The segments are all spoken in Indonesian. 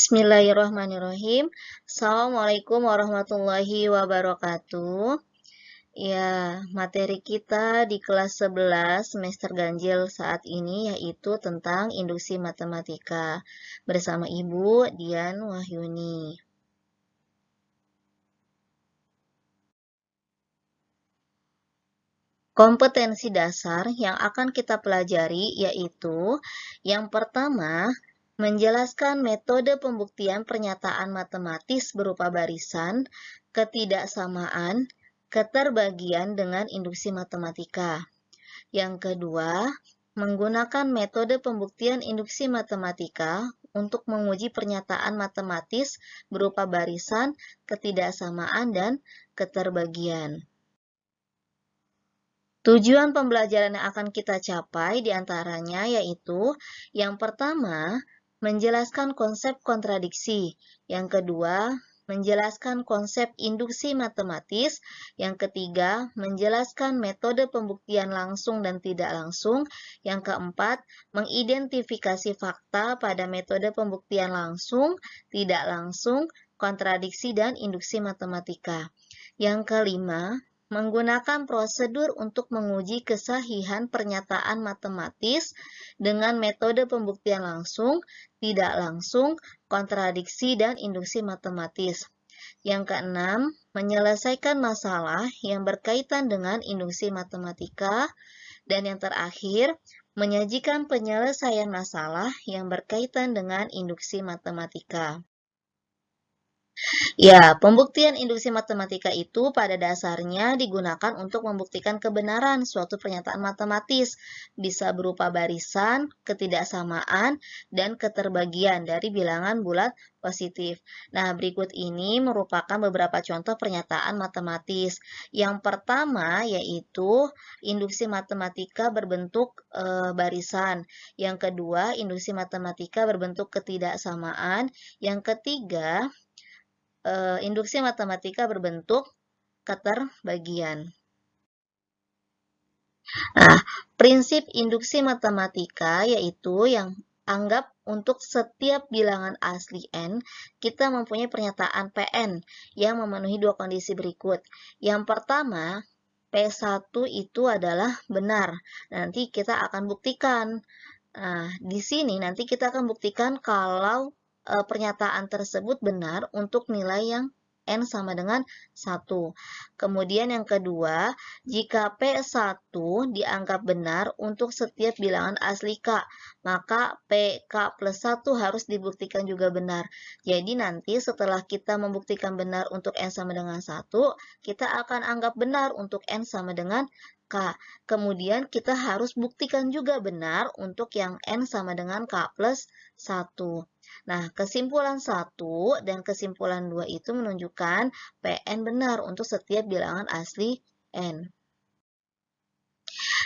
Bismillahirrahmanirrahim. Assalamualaikum warahmatullahi wabarakatuh. Ya, materi kita di kelas 11 semester ganjil saat ini yaitu tentang induksi matematika bersama Ibu Dian Wahyuni. Kompetensi dasar yang akan kita pelajari yaitu yang pertama, menjelaskan metode pembuktian pernyataan matematis berupa barisan, ketidaksamaan, keterbagian dengan induksi matematika. Yang kedua, menggunakan metode pembuktian induksi matematika untuk menguji pernyataan matematis berupa barisan, ketidaksamaan, dan keterbagian. Tujuan pembelajaran yang akan kita capai diantaranya yaitu yang pertama, menjelaskan konsep kontradiksi. Yang kedua, menjelaskan konsep induksi matematis. Yang ketiga, menjelaskan metode pembuktian langsung dan tidak langsung. Yang keempat, mengidentifikasi fakta pada metode pembuktian langsung, tidak langsung, kontradiksi, dan induksi matematika. Yang kelima, menggunakan prosedur untuk menguji kesahihan pernyataan matematis dengan metode pembuktian langsung, tidak langsung, kontradiksi, dan induksi matematis. Yang keenam, menyelesaikan masalah yang berkaitan dengan induksi matematika. Dan yang terakhir, menyajikan penyelesaian masalah yang berkaitan dengan induksi matematika. Ya, pembuktian induksi matematika itu pada dasarnya digunakan untuk membuktikan kebenaran suatu pernyataan matematis, bisa berupa barisan, ketidaksamaan, dan keterbagian dari bilangan bulat positif. Nah, berikut ini merupakan beberapa contoh pernyataan matematis. Yang pertama yaitu induksi matematika berbentuk barisan. Yang kedua, induksi matematika berbentuk ketidaksamaan. Yang ketiga, induksi matematika berbentuk keterbagian. Nah, prinsip induksi matematika yaitu yang anggap untuk setiap bilangan asli n, kita mempunyai pernyataan Pn yang memenuhi dua kondisi berikut. Yang pertama, P1 itu adalah benar. Nanti kita akan buktikan. Nah, di sini nanti kita akan buktikan kalau pernyataan tersebut benar untuk nilai yang n sama dengan 1. Kemudian yang kedua, jika P1 dianggap benar untuk setiap bilangan asli K, maka PK plus 1 harus dibuktikan juga benar. Jadi nanti setelah kita membuktikan benar untuk n sama dengan 1, kita akan anggap benar untuk n sama dengan K. Kemudian kita harus buktikan juga benar untuk yang n sama dengan K plus 1. Nah, kesimpulan 1 dan kesimpulan 2 itu menunjukkan Pn benar untuk setiap bilangan asli n.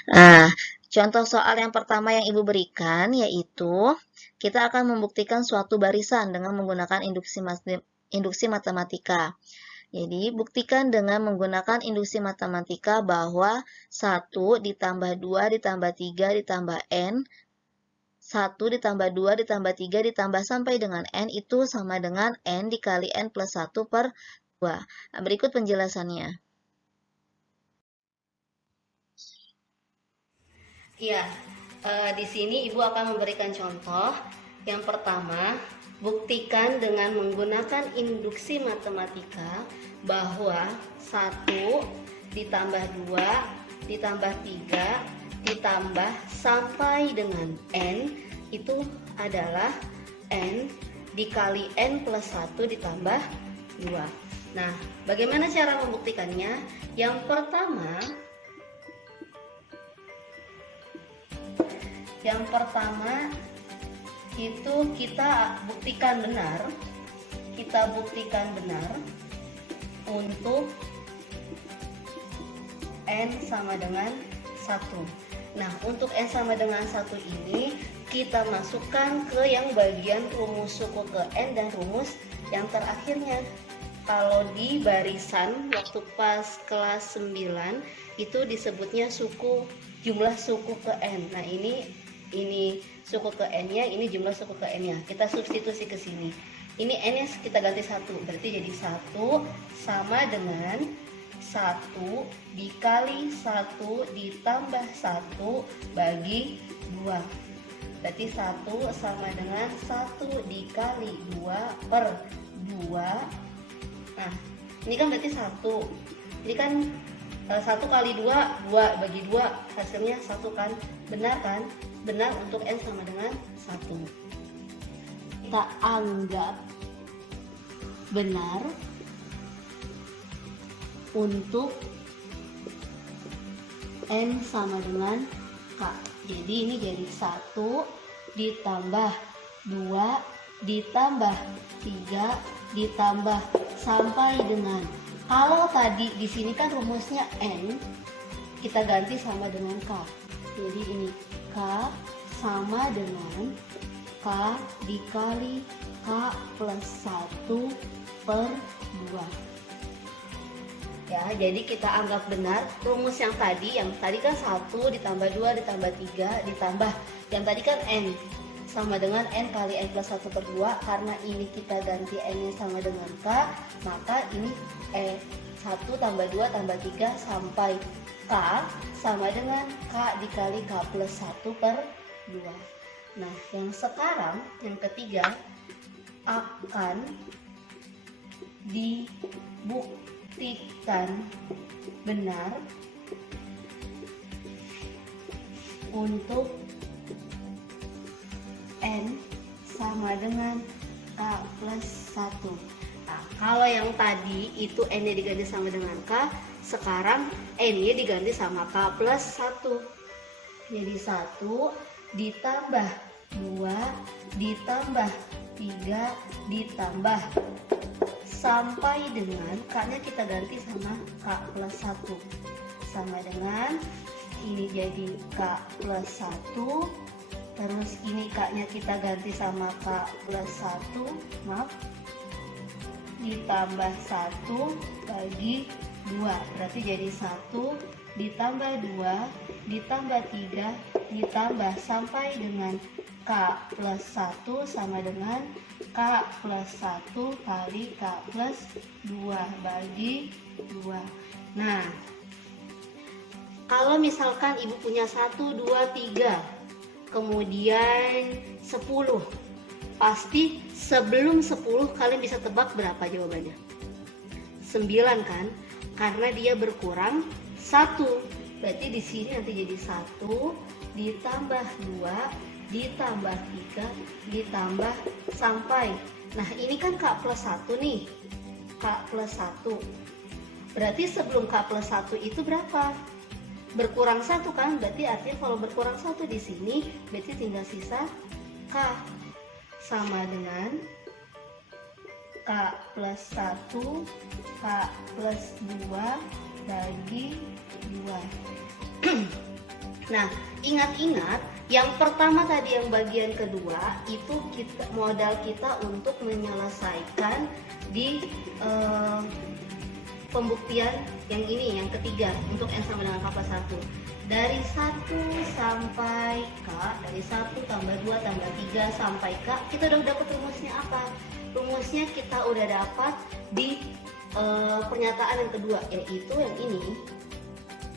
Nah, contoh soal yang pertama yang Ibu berikan yaitu kita akan membuktikan suatu barisan dengan menggunakan induksi matematika. Jadi, buktikan dengan menggunakan induksi matematika bahwa 1 ditambah 2 ditambah 3 ditambah n, 1 ditambah 2 ditambah 3 ditambah sampai dengan n itu sama dengan n dikali n plus 1 per 2. Nah, berikut penjelasannya. Ya, di sini Ibu akan memberikan contoh. Yang pertama, buktikan dengan menggunakan induksi matematika bahwa 1 ditambah 2 ditambah 3 ditambah sampai dengan n itu adalah n dikali n plus 1 ditambah 2. Nah, bagaimana cara membuktikannya? Yang pertama itu kita buktikan benar. Kita buktikan benar untuk n sama dengan 1. Nah, untuk n sama dengan 1 ini kita masukkan ke yang bagian rumus suku ke n dan rumus yang terakhirnya. Kalau di barisan waktu pas kelas 9 itu disebutnya jumlah suku ke n. Nah, ini suku ke n-nya, ini jumlah suku ke n-nya. Kita substitusi ke sini. Ini N nya kita ganti 1, berarti jadi 1 sama dengan 1 dikali 1 ditambah 1 bagi 2. Berarti 1 sama dengan 1 dikali 2 per 2. Nah, ini kan berarti 1. Ini kan 1 kali 2, 2 bagi 2, hasilnya 1 kan? Benar kan? Benar untuk N sama dengan 1. Kita anggap benar untuk N sama dengan K. Jadi ini jadi 1 ditambah 2 ditambah 3 ditambah sampai dengan, kalau tadi di sini kan rumusnya N, kita ganti sama dengan K. Jadi ini K sama dengan K dikali K plus 1 per 2. Ya, jadi kita anggap benar rumus yang tadi kan 1 ditambah 2 ditambah 3 ditambah yang tadi kan N sama dengan N kali N plus 1 per 2. Karena ini kita ganti N nya sama dengan K, maka ini 1 tambah 2 tambah 3 sampai K sama dengan K dikali K plus 1 per 2. Nah, yang sekarang yang ketiga akan dibuktikan benar untuk N sama dengan K plus 1. Nah, kalau yang tadi itu N nya diganti sama dengan K, sekarang N nya diganti sama K plus 1. Jadi 1 ditambah 2 ditambah 3 ditambah sampai dengan K nya kita ganti sama K plus 1 sama dengan ini jadi K plus 1, terus ini K nya kita ganti sama K plus 1, maaf, ditambah 1 bagi 2, berarti jadi 1 ditambah 2 ditambah 3 ditambah sampai dengan K plus 1 sama dengan K plus 1 kali K plus 2 bagi 2. Nah, kalau misalkan ibu punya 1, 2, 3 kemudian 10, pasti sebelum 10 kalian bisa tebak berapa jawabannya? 9 kan? Karena dia berkurang 1. Berarti di sini nanti jadi 1 ditambah 2 ditambah 3 ditambah sampai. Nah, ini kan K plus 1 nih. K plus 1. Berarti sebelum K plus 1 itu berapa? Berkurang 1 kan? Berarti artinya kalau berkurang 1 di sini berarti tinggal sisa K sama dengan K plus 1 K plus 2 bagi 2. Nah, ingat-ingat yang pertama tadi, yang bagian kedua itu modal kita untuk menyelesaikan di pembuktian yang ini, yang ketiga untuk N sama dengan K plus 1. Dari 1 sampai K, dari 1 tambah 2 tambah 3 sampai K, kita udah dapat rumusnya apa? Rumusnya kita udah dapat di pernyataan yang kedua, yaitu yang ini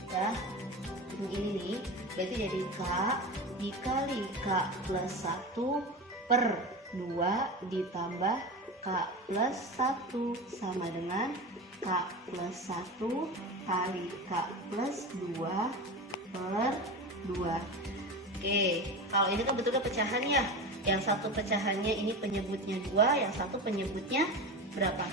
ya, yang ini nih. Berarti jadi K dikali K plus 1 per 2 ditambah K plus 1 sama dengan K plus 1 kali K plus 2 per 2. Oke, kalau ini kan betulnya pecahan ya. Yang satu pecahannya ini penyebutnya 2, yang satu penyebutnya berapa?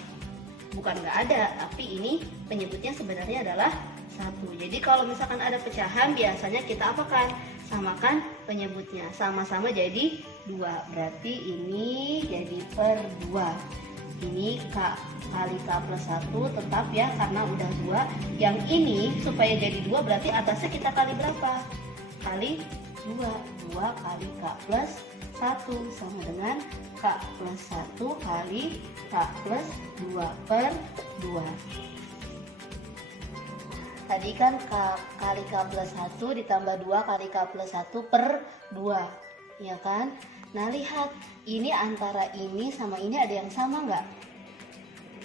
Bukan nggak ada, tapi ini penyebutnya sebenarnya adalah 1. Jadi kalau misalkan ada pecahan, biasanya kita apakan? Samakan penyebutnya, sama-sama jadi 2. Berarti ini jadi per 2. Ini K kali K plus 1 tetap ya, karena udah 2. Yang ini supaya jadi 2 berarti atasnya kita kali berapa? Kali 2. 2 kali K plus 1 sama dengan K plus 1 kali K plus 2 per 2. Tadi kan K kali K plus 1 ditambah 2 kali K plus 1 per 2. ya kan? Nah, lihat, ini antara ini sama ini ada yang sama nggak?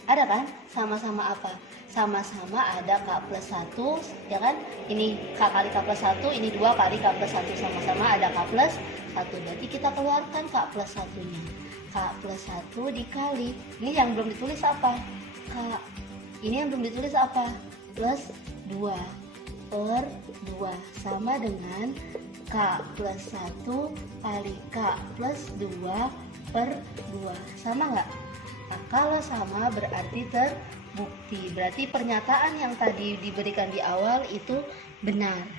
Ada kan? Sama-sama apa? Sama-sama ada K plus 1, ya kan? Ini K kali K plus 1, ini 2 kali K plus 1, sama-sama ada K plus 1. Berarti kita keluarkan K plus 1-nya. K plus 1 dikali, ini yang belum ditulis apa? K. Ini yang belum ditulis apa? Plus 2 per 2 sama dengan K plus 1 kali K plus 2 per 2. Sama nggak? Nah, kalau sama berarti terbukti. Berarti pernyataan yang tadi diberikan di awal itu benar.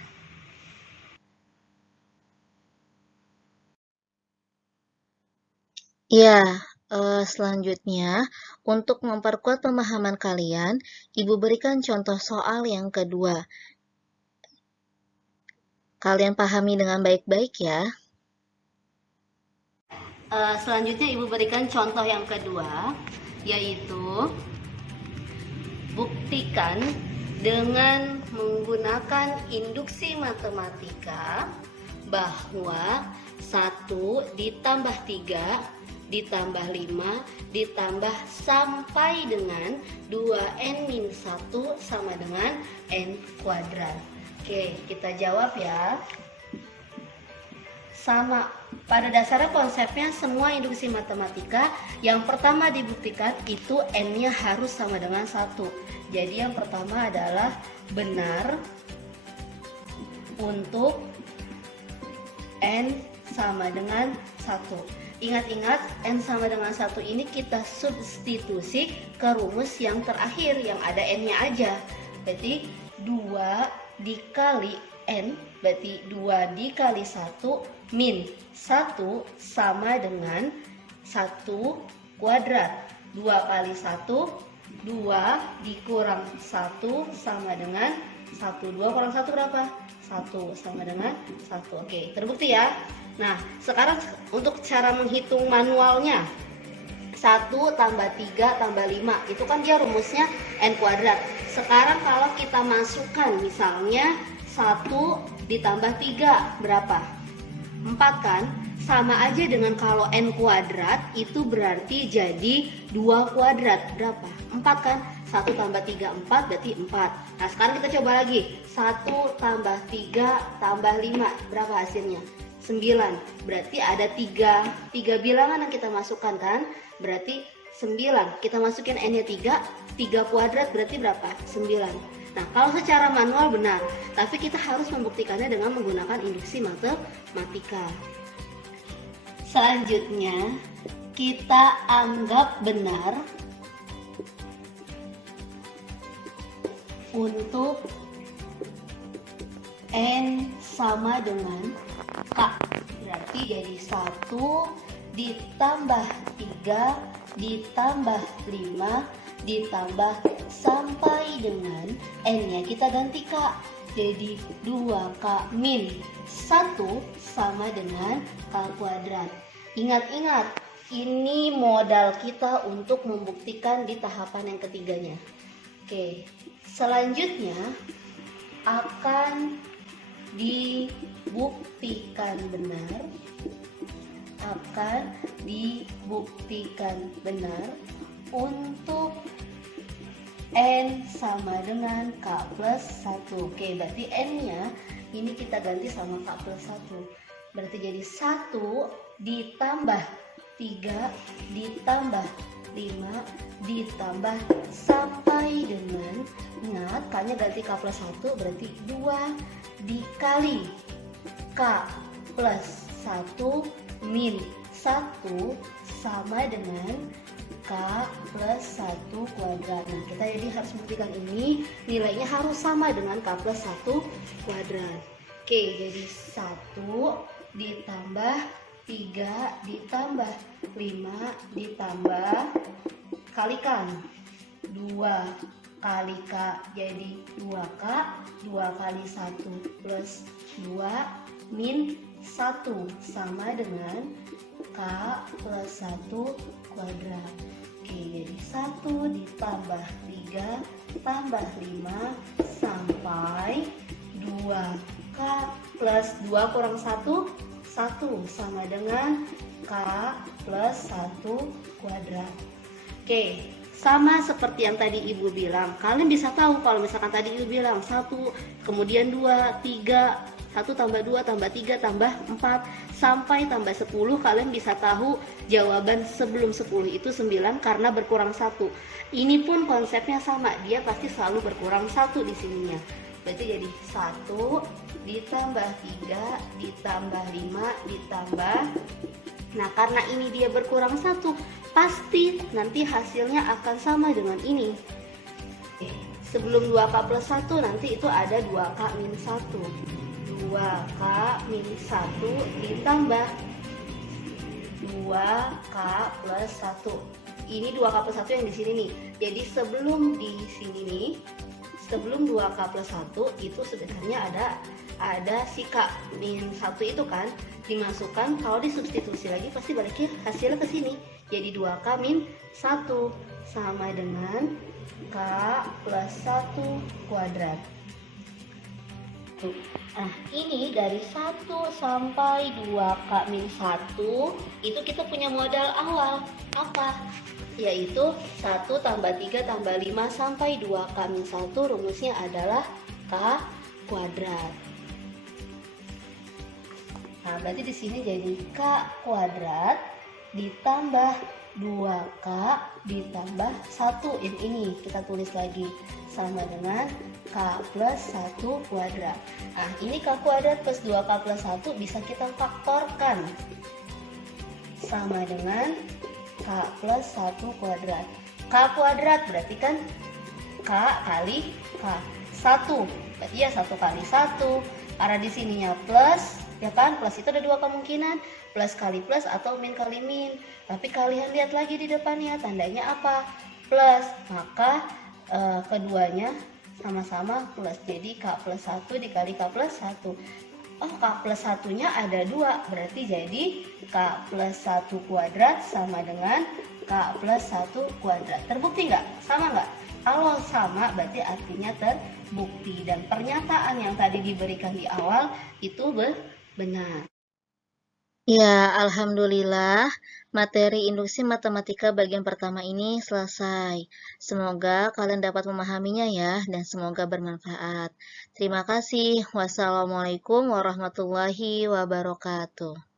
Ya, selanjutnya untuk memperkuat pemahaman kalian, Ibu berikan contoh soal yang kedua. Kalian pahami dengan baik-baik ya. Selanjutnya Ibu berikan contoh yang kedua, yaitu buktikan dengan menggunakan induksi matematika bahwa 1 ditambah 3 ditambah 5 ditambah sampai dengan 2n-1 sama dengan n kuadrat. Oke, kita jawab ya. Sama, pada dasarnya konsepnya semua induksi matematika yang pertama dibuktikan itu n-nya harus sama dengan 1. Jadi yang pertama adalah benar untuk n sama dengan 1. Ingat-ingat, n sama dengan 1 ini kita substitusi ke rumus yang terakhir yang ada n-nya aja. Berarti 2 dikali n, berarti 2 dikali 1 min 1 sama dengan 1 kuadrat. 2 kali 1, 2 dikurang 1 sama dengan 1. 2 kurang 1 berapa? 1 sama dengan 1. Oke, terbukti ya. Nah, sekarang untuk cara menghitung manualnya, 1 tambah 3 tambah 5, itu kan dia rumusnya n kuadrat. Sekarang kalau kita masukkan misalnya 1 ditambah 3 berapa? 4 kan? Sama aja dengan kalau n kuadrat itu berarti jadi 2 kuadrat. Berapa? 4 kan? 1 tambah 3, 4 berarti 4. Nah, sekarang kita coba lagi. 1 tambah 3 tambah 5 berapa hasilnya? 9. Berarti ada 3 bilangan yang kita masukkan kan? Berarti 9. Kita masukin n-nya 3 kuadrat berarti berapa? 9. Nah, kalau secara manual benar, tapi kita harus membuktikannya dengan menggunakan induksi matematika. Selanjutnya, kita anggap benar untuk n sama dengan k. Berarti jadi 1 ditambah 3 ditambah 5 ditambah sampai dengan n-nya kita ganti k. Jadi 2k min 1 sama dengan k kuadrat. Ingat-ingat, ini modal kita untuk membuktikan di tahapan yang ketiganya. Oke, selanjutnya akan dibuktikan benar untuk n sama dengan k plus 1. Oke, berarti n-nya ini kita ganti sama k plus 1. Berarti jadi 1 ditambah 3 ditambah 5 ditambah sampai dengan, ingat k-nya ganti k plus 1 berarti 2 dikali k plus 1 min 1 sama dengan k plus 1 kuadrat. Nah, kita jadi harus buktikan ini nilainya harus sama dengan k plus 1 kuadrat. Oke, jadi 1 ditambah 3 ditambah 5 ditambah kalikan 2 kali k jadi 2k, 2 kali 1 plus 2 min 1 sama dengan k plus 1 kuadrat. Oke, jadi 1 ditambah 3 tambah 5 sampai 2k plus 2 kurang 1 1 sama dengan K plus 1 kuadrat. Oke, sama seperti yang tadi Ibu bilang. Kalian bisa tahu kalau misalkan tadi Ibu bilang 1, kemudian 2, 3, 1 tambah 2 tambah 3 tambah 4 sampai tambah 10, kalian bisa tahu jawaban sebelum 10 itu 9 karena berkurang 1. Ini pun konsepnya sama, dia pasti selalu berkurang 1 di sininya. Berarti jadi 1 ditambah 3 ditambah 5 ditambah. Nah, karena ini dia berkurang 1, pasti nanti hasilnya akan sama dengan ini. Sebelum 2K plus 1 nanti itu ada 2K min 1. 2K min 1 ditambah 2K plus 1. Ini 2K plus 1 yang di sini nih. Jadi sebelum di sini nih, sebelum 2K plus 1 itu sebenarnya ada si K min 1 itu kan dimasukkan, kalau disubstitusi lagi pasti baliknya hasilnya ke sini. Jadi 2K min 1 sama dengan K plus 1 kuadrat. Nah, ini dari 1 sampai 2K min 1 itu kita punya modal awal. Apa? Yaitu 1 tambah 3 tambah 5 sampai 2K min 1 rumusnya adalah K kuadrat. Nah, berarti di sini jadi K kuadrat ditambah 2K ditambah 1. Yang ini kita tulis lagi sama dengan K plus 1 kuadrat. Nah, ini K kuadrat plus 2K plus 1 bisa kita faktorkan sama dengan K plus 1 kuadrat. K kuadrat berarti kan K kali K. 1 berarti ya 1 kali 1. Karena di sininya plus, ya kan, plus itu ada dua kemungkinan, plus kali plus atau min kali min. Tapi kalian lihat lagi di depannya tandanya apa? Plus, maka keduanya sama-sama plus. Jadi K plus 1 dikali K plus 1. Oh, K plus 1 nya ada 2, berarti jadi K plus 1 kuadrat sama dengan K plus 1 kuadrat. Terbukti nggak? Sama nggak? Kalau sama berarti artinya terbukti, dan pernyataan yang tadi diberikan di awal itu benar. Ya, alhamdulillah materi induksi matematika bagian pertama ini selesai. Semoga kalian dapat memahaminya ya, dan semoga bermanfaat. Terima kasih. Wassalamualaikum warahmatullahi wabarakatuh.